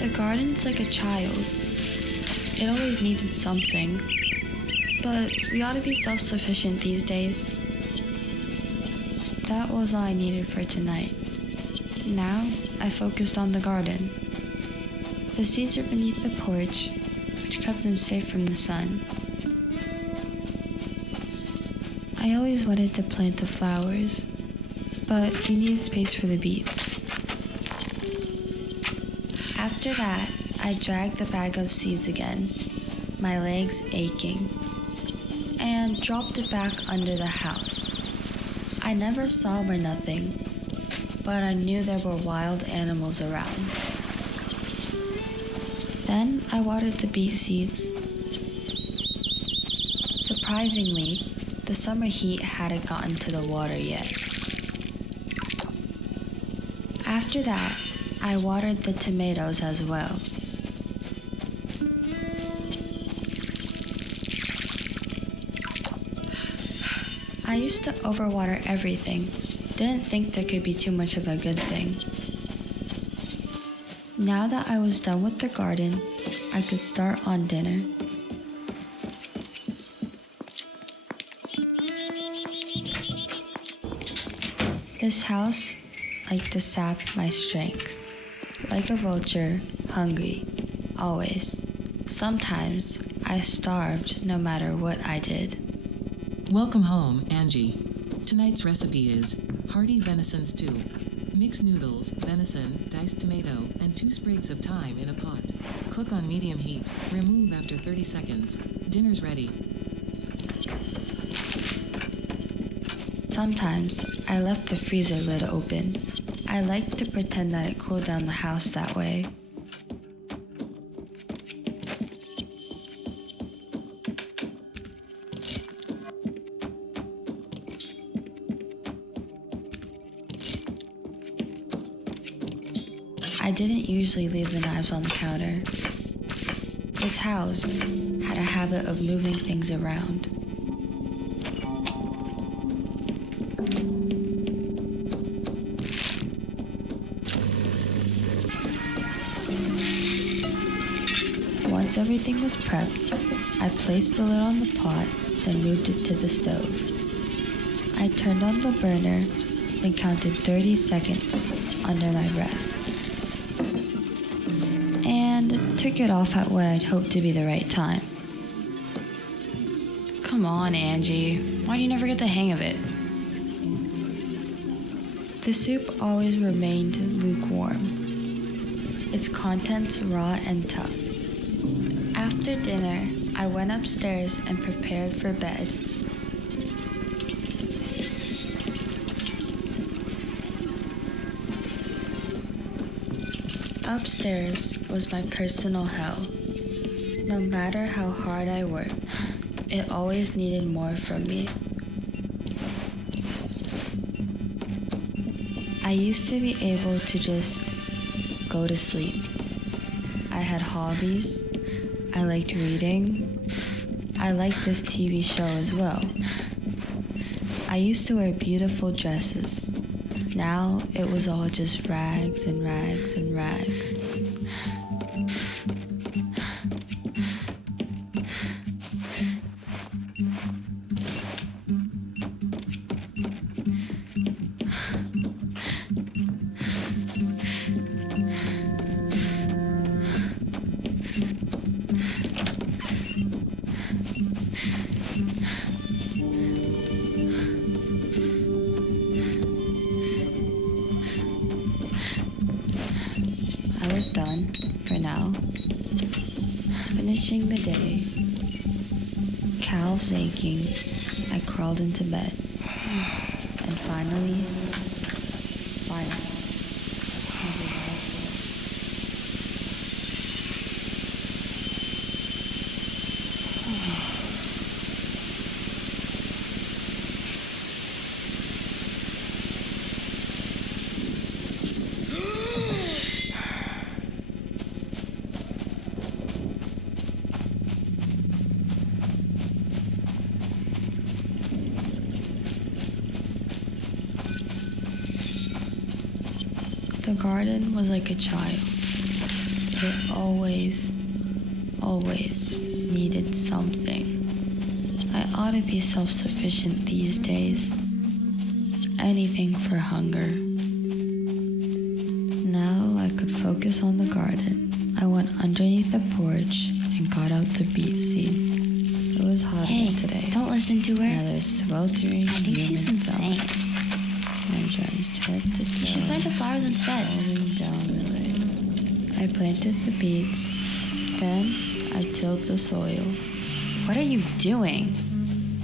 The garden's like a child. It always needed something. But we ought to be self-sufficient these days. That was all I needed for tonight. Now, I focused on the garden. The seeds are beneath the porch, which kept them safe from the sun. I always wanted to plant the flowers, but we needed space for the beets. After that, I dragged the bag of seeds again, my legs aching, and dropped it back under the house. I never saw or nothing, but I knew there were wild animals around. Then I watered the beet seeds. Surprisingly, the summer heat hadn't gotten to the water yet. After that, I watered the tomatoes as well. I used to overwater everything. Didn't think there could be too much of a good thing. Now that I was done with the garden, I could start on dinner. This house liked to sap my strength. Like a vulture, hungry, always. Sometimes I starved no matter what I did. Welcome home, Angie. Tonight's recipe is hearty venison stew. Mix noodles, venison, diced tomato, and 2 sprigs of thyme in a pot. Cook on medium heat. Remove after 30 seconds. Dinner's ready. Sometimes I left the freezer lid open. I liked to pretend that it cooled down the house that way. I didn't usually leave the knives on the counter. This house had a habit of moving things around. Once everything was prepped, I placed the lid on the pot, then moved it to the stove. I turned on the burner, then counted 30 seconds under my breath, and took it off at what I'd hoped to be the right time. Come on, Angie. Why do you never get the hang of it? The soup always remained lukewarm, its contents raw and tough. After dinner, I went upstairs and prepared for bed. Upstairs was my personal hell. No matter how hard I worked, it always needed more from me. I used to be able to just go to sleep. I had hobbies. I liked reading. I liked this TV show as well. I used to wear beautiful dresses. Now it was all just rags and rags and rags. I was done, for now. Finishing the day. Calves aching, I crawled into bed. And finally, the garden was like a child. it always needed something. I ought to be self-sufficient these days. Anything for hunger. Now I could focus on the garden. I went underneath the porch and got out the beet seeds. It was hot Hey, again today. don't listen to her. Another sweltering I think she's humid summer. insane. I'm drenched head to toe. You should plant the flowers instead. Falling down the lane. I planted the beets. Then I tilled the soil. What are you doing?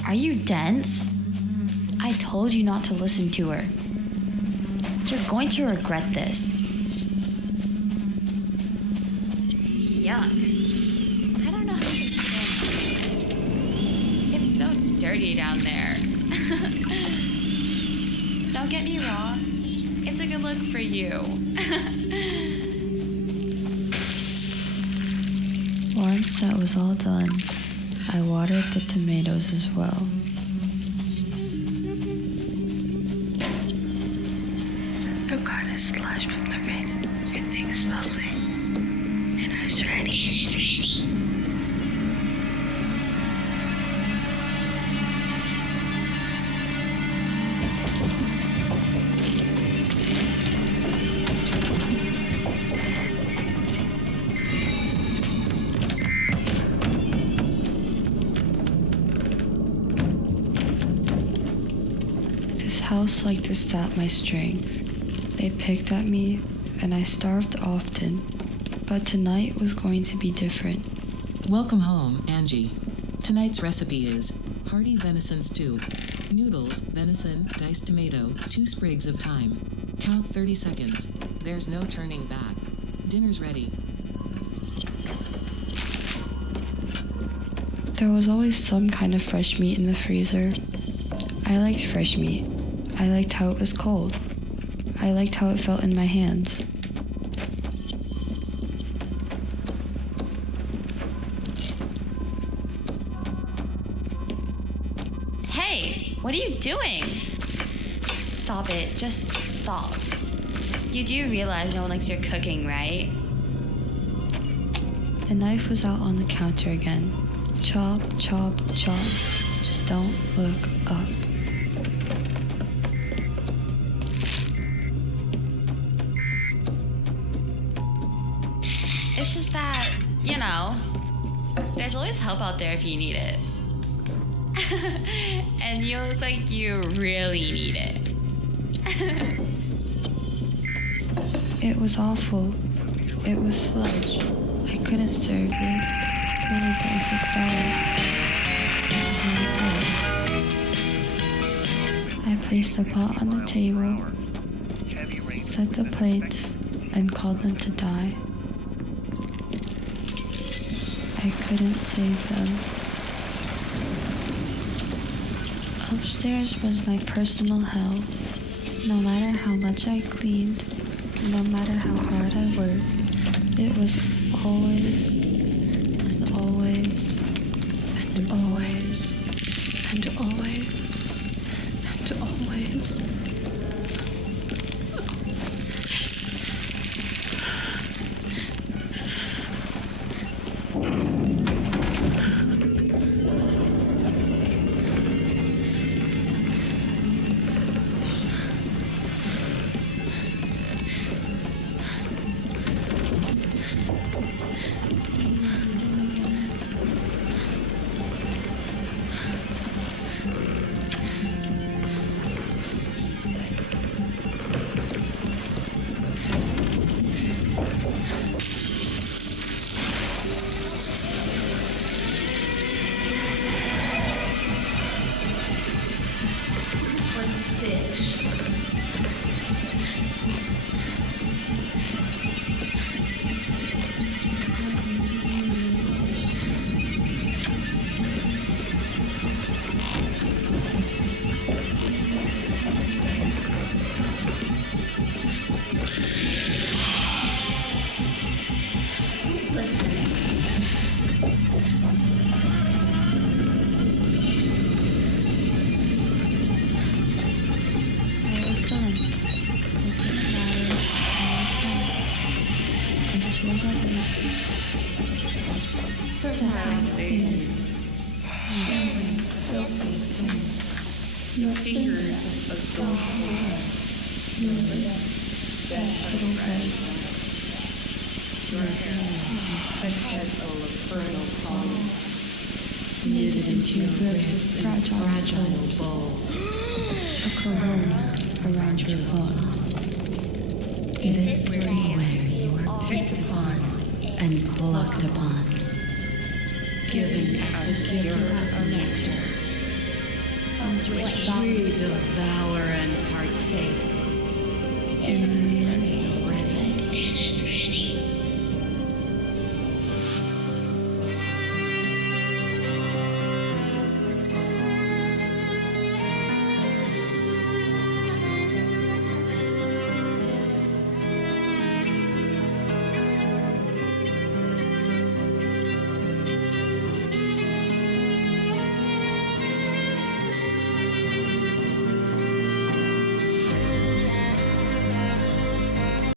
Are you dense? I told you not to listen to her. You're going to regret this. Yuck. I don't know how to explain this. It's so dirty down there. Don't get me wrong. It's a good look for you. Once that was all done, I watered the tomatoes as well. The garden is slush from the rain. Everything is lovely. Dinner's ready. This house liked to sap my strength. They picked at me, and I starved often. But tonight was going to be different. Welcome home, Angie. Tonight's recipe is hearty venison stew. Noodles, venison, diced tomato, 2 sprigs of thyme. Count 30 seconds. There's no turning back. Dinner's ready. There was always some kind of fresh meat in the freezer. I liked fresh meat. I liked how it was cold. I liked how it felt in my hands. Hey, what are you doing? Stop it. Just stop. You do realize no one likes your cooking, right? The knife was out on the counter again. Chop, chop, chop. Just don't look up. It's just that, there's always help out there if you need it. And you look like you really need it. It was awful. It was sludge. I couldn't serve this. We were going to starve. I placed the pot on the table, set the plates, and called them to die. I couldn't save them. Upstairs was my personal hell. No matter how much I cleaned, no matter how hard I worked, it was always, and always, and always, and always, and always. eyes open. Surrounding. Your fingers of adult blood. Your lips, little red. Your hair, a head full of fertile pollen. Knitted into your ribs with fragile bowl. A corona around your bones. This is where you are picked upon and plucked upon. Given as the giver of nectar, which we develop.